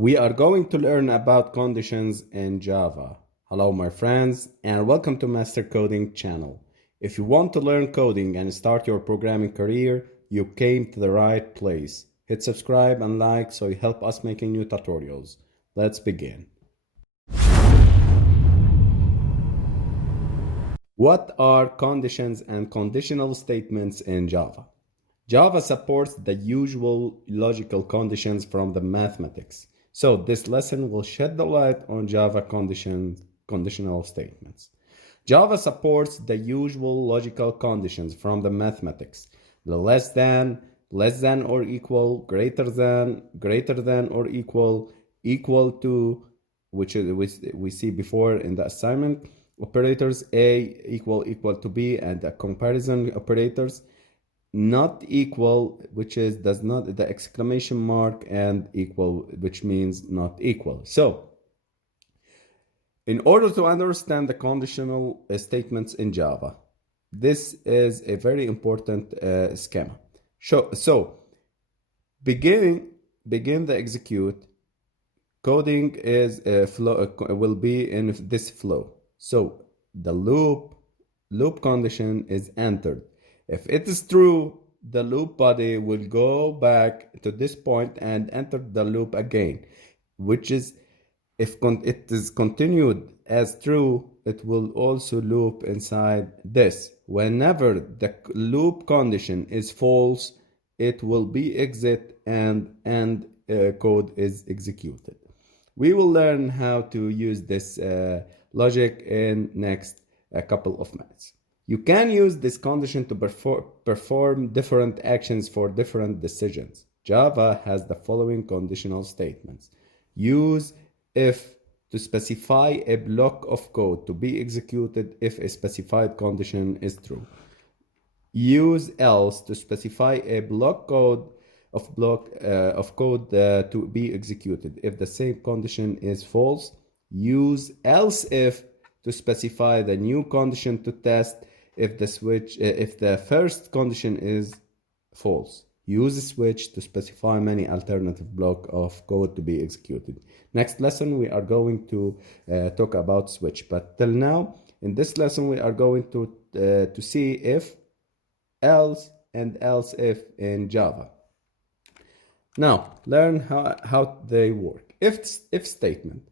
We are going to learn about conditions in Java. Hello my friends and welcome to Master Coding channel. If you want to learn coding and start your programming career, you came to the right place. Hit subscribe and like so you help us making new tutorials. Let's begin. What are conditions and conditional statements in Java? Java supports the usual logical conditions from the mathematics. So this lesson will shed the light on Java conditional statements. Java supports the usual logical conditions from the mathematics. The less than or equal, greater than or equal to, which we see before in the assignment, operators A equal to B, and the comparison operators. Not equal, which is does not, the exclamation mark, and equal, which means not equal. So in order to understand the conditional statements in Java, this is a very important schema. So begin the execute. Coding is will be in this flow. So the loop condition is entered. If it is true, the loop body will go back to this point and enter the loop again, which is, if it is continued as true, it will also loop inside this. Whenever the loop condition is false, it will be exit and code is executed. We will learn how to use this logic in next couple of minutes. You can use this condition to perform different actions for different decisions. Java has the following conditional statements. Use if to specify a block of code to be executed if a specified condition is true. Use else to specify a block of code to be executed if the same condition is false. Use else if to specify the new condition to test if the first condition is false. Use switch to specify many alternative block of code to be executed. Next lesson we are going to talk about switch, but till now in this lesson we are going to see if, else, and else if in Java. Now learn how they work. If statement.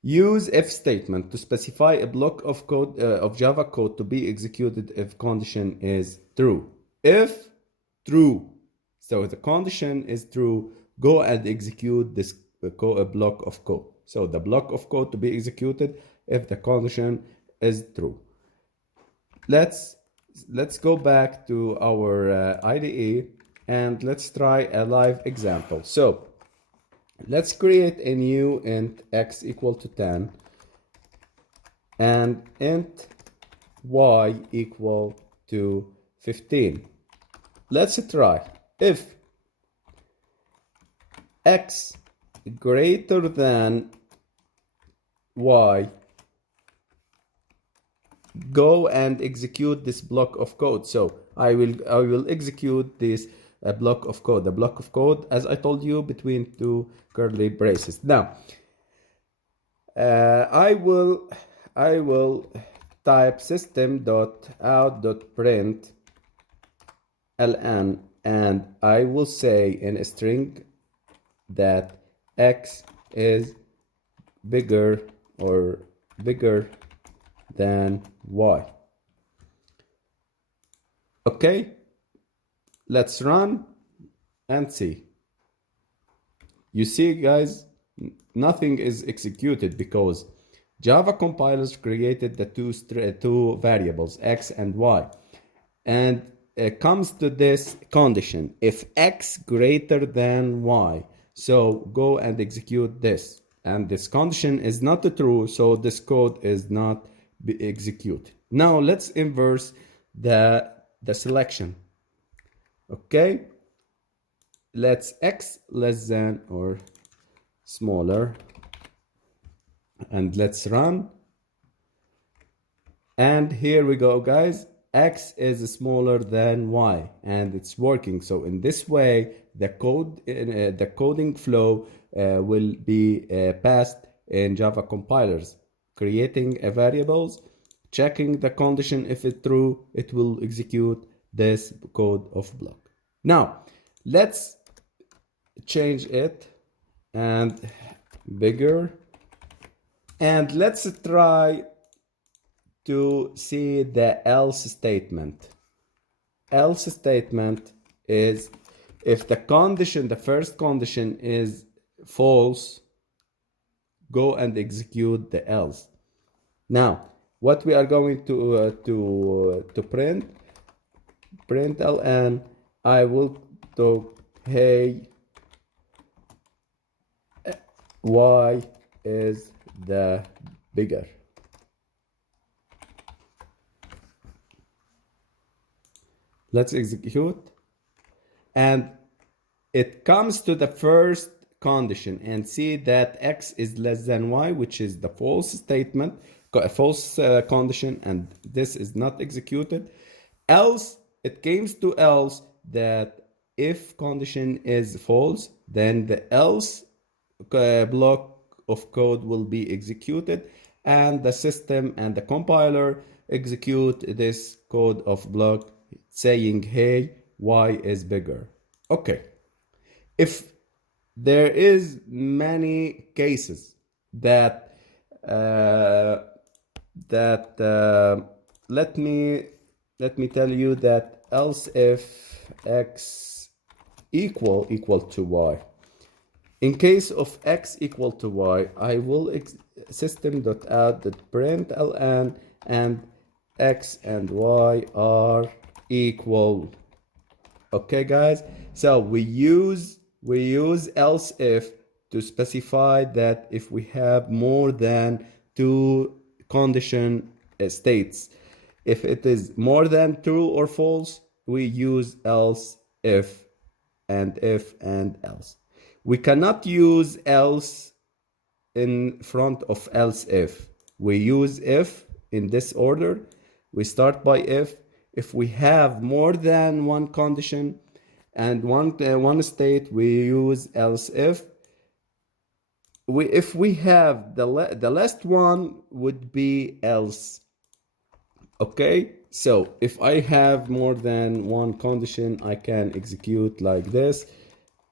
Use if statement to specify a block of code of Java code to be executed if condition is true. If true, so the condition is true, go and execute this block of code. So the block of code to be executed if the condition is true. Let's go back to our IDE and let's try a live example. So let's create a new int x equal to 10 and int y equal to 15. Let's try. If x greater than y, go and execute this block of code. So I will execute this a block of code. The block of code, as I told you, between two curly braces. Now, I will type system.out.println and I will say in a string that x is bigger than y. Okay. Let's run and see. You see, guys, nothing is executed because Java compilers created the two variables, x and y. And it comes to this condition, if x greater than y. So go and execute this. And this condition is not true, so this code is not executed. Now let's inverse the selection. Okay, let's x less than or smaller and let's run. And here we go, guys. x is smaller than y, and it's working. So in this way, the coding flow will be passed in Java compilers, creating a variables, checking the condition. If it's true, it will execute this code of block. Now let's change it and bigger, and let's try to see the else statement. Else statement is if the condition, the first condition is false, go and execute the else. Now what we are going to print ln, I will do hey y is the bigger. Let's execute, and it comes to the first condition and see that x is less than y, which is the false statement, false condition, and this is not executed. Else, it comes to else that if condition is false, then the else block of code will be executed, and the system and the compiler execute this code of block saying hey, y is bigger. Okay, if there is many cases that let me tell you that else if x equal to y. In case of x equal to y, I will system.out.println and x and y are equal. Okay guys, so we use else if to specify that if we have more than two condition states, if it is more than true or false, we use else if and else. We cannot use else in front of else if. We use if in this order. We start by if. If we have more than one condition and one state, we use else if. If we have the last one would be else. Okay, so if I have more than one condition, I can execute like this: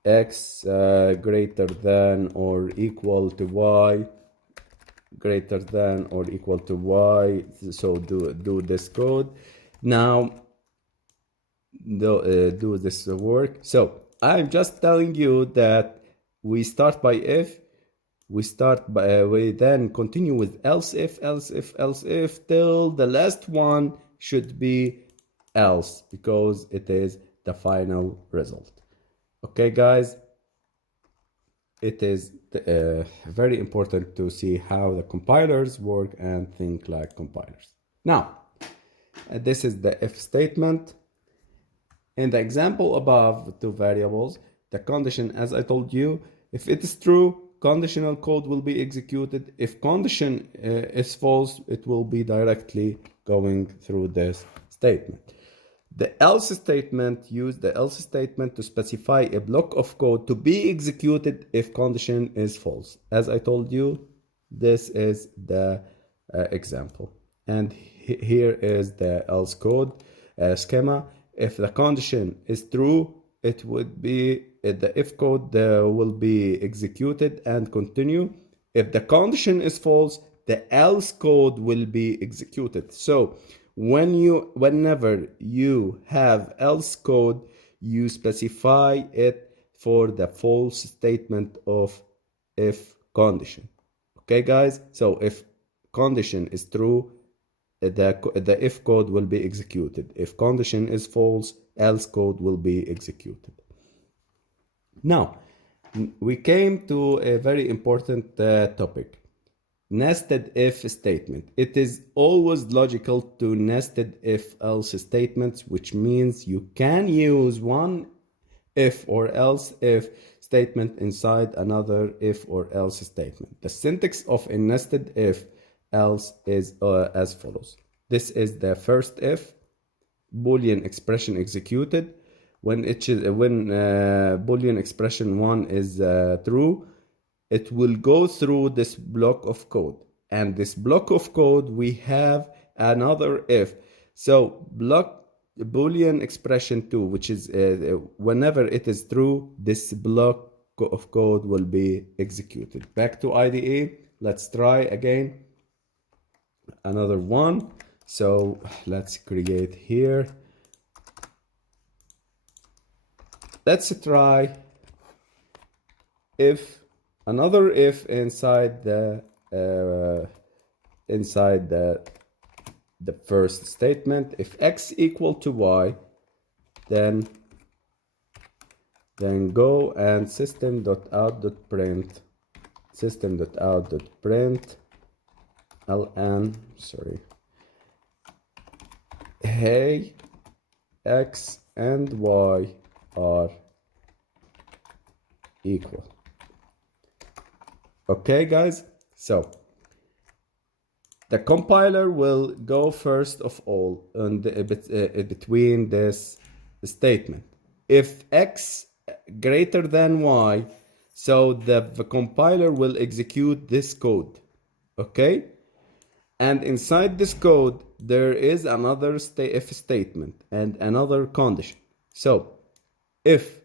x greater than or equal to y, greater than or equal to y. So do this code. Now do this work. So I'm just telling you that we start by if, we then continue with else if till the last one should be else, because it is the final result. Okay guys, it is very important to see how the compilers work and think like compilers. Now this is the if statement. In the example above, two variables, the condition, as I told you, if it is true, conditional code will be executed. If condition is false, it will be directly going through this statement. The else statement, use the else statement to specify a block of code to be executed if condition is false. As I told you, this is the example. And here is the else code schema. If the condition is true, it would be the if code will be executed and continue. If the condition is false, the else code will be executed. So whenever you have else code, you specify it for the false statement of if condition. Okay guys, so if condition is true, the if code will be executed. If condition is false, else code will be executed. Now we came to a very important topic: nested if statement. It is always logical to nested if else statements, which means you can use one if or else if statement inside another if or else statement. The syntax of a nested if else is as follows. This is the first if, Boolean expression executed. When Boolean expression 1 is true, it will go through this block of code. And this block of code, we have another if. So Boolean expression 2, which is whenever it is true, this block of code will be executed. Back to IDE. Let's try again. Another one. So let's create here. Let's try another if inside the first statement. If x equal to y, then go and system.out.print ln, sorry, hey, x and y are equal. Okay, guys, so the compiler will go first of all on between this statement. If x greater than y, so the compiler will execute this code. Okay, and inside this code there is another if statement and another condition. So if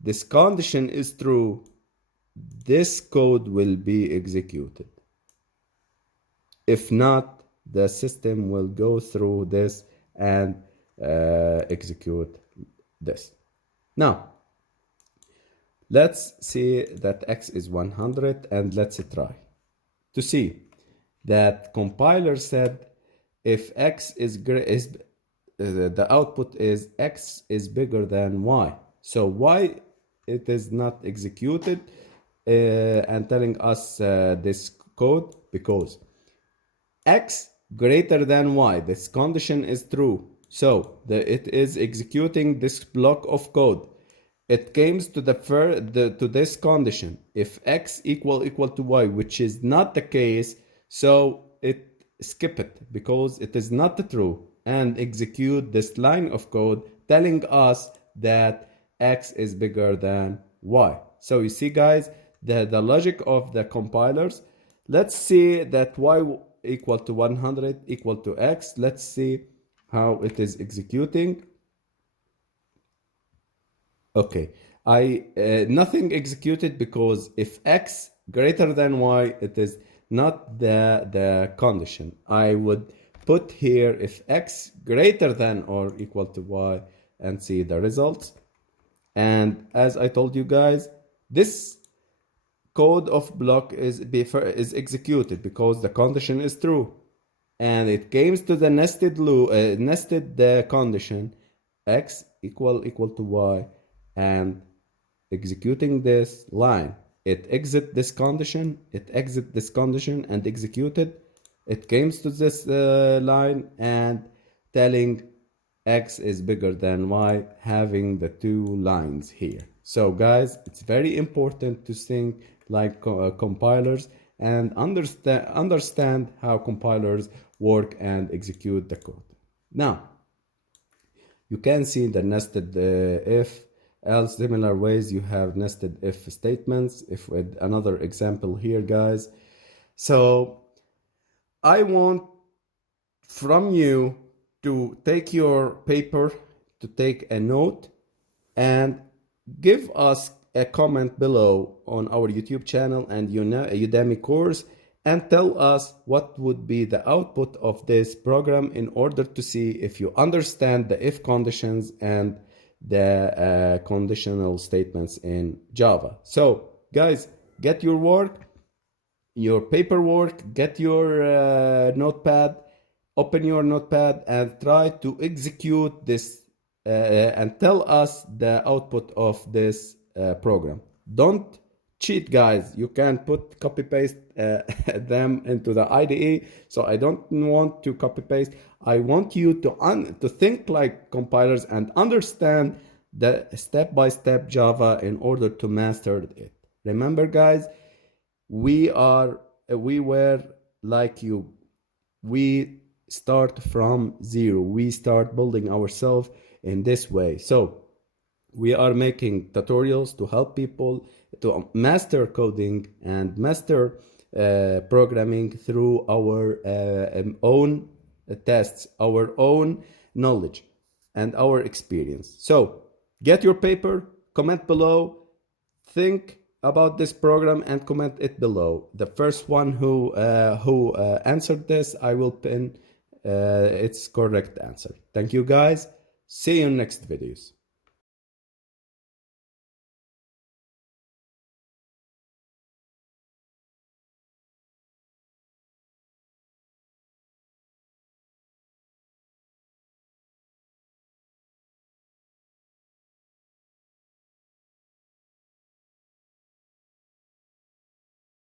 this condition is true, this code will be executed. If not, the system will go through this and execute this. Now, let's see that x is 100 and let's try to see that compiler said if x is the output is x is bigger than y. So why it is not executed and telling us this code? Because x greater than y, this condition is true. So it is executing this block of code. It comes to to this condition. If x equal to y, which is not the case, so it skip it because it is not true and execute this line of code telling us that x is bigger than y. So you see, guys, the logic of the compilers. Let's see that y equal to 100 equal to x. Let's see how it is executing. Okay, nothing executed because if x greater than y, it is not the condition. I would put here if x greater than or equal to y and see the results. And as I told you guys, this code of block is executed because the condition is true, and it comes to the nested condition x equal to y and executing this line. It exit this condition, and executed. It comes to this line and telling x is bigger than y, having the two lines here. So guys, it's very important to think like compilers and understand how compilers work and execute the code. Now, you can see the nested if else similar ways. You have nested if statements. If with another example here, guys. So I want from you to take your paper, to take a note and give us a comment below on our YouTube channel and Udemy course, and tell us what would be the output of this program in order to see if you understand the if conditions and the conditional statements in Java. So guys, get your work, your paperwork, get your notepad, open your notepad and try to execute this and tell us the output of this program. Don't cheat, guys. You can put copy paste them into the IDE. So I don't want to copy paste. I want you to think like compilers and understand the step-by-step Java in order to master it. Remember, guys, we were like you. We start from zero. We start building ourselves in this way. So we are making tutorials to help people to master coding and master programming through our own tests, our own knowledge and our experience. So get your paper, comment below, think about this program and comment it below. The first one who answered this, I will pin its correct answer. Thank you guys. See you in next videos.